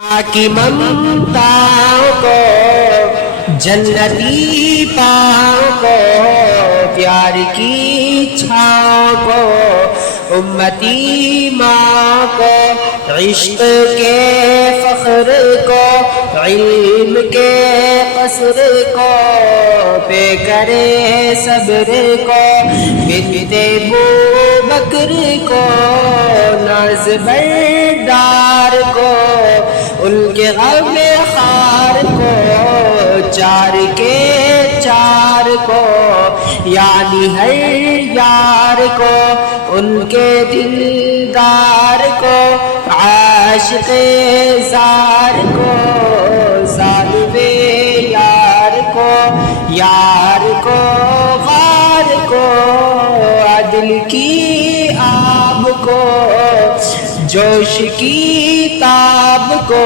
की ममताओं को जन्नती पाँव को प्यार की छाँव को उम्मती माँ को इश्क के फख्र को इल्म के कसर को पे करे सब्र को बिनते बू बकर को नाज बरदार को उनके गम खार को चार के चार को यानी हर यार को उनके दिलदार को आशिक़ ज़ार को साहिबे यार को गार को अदल की आब को जोश की ताब को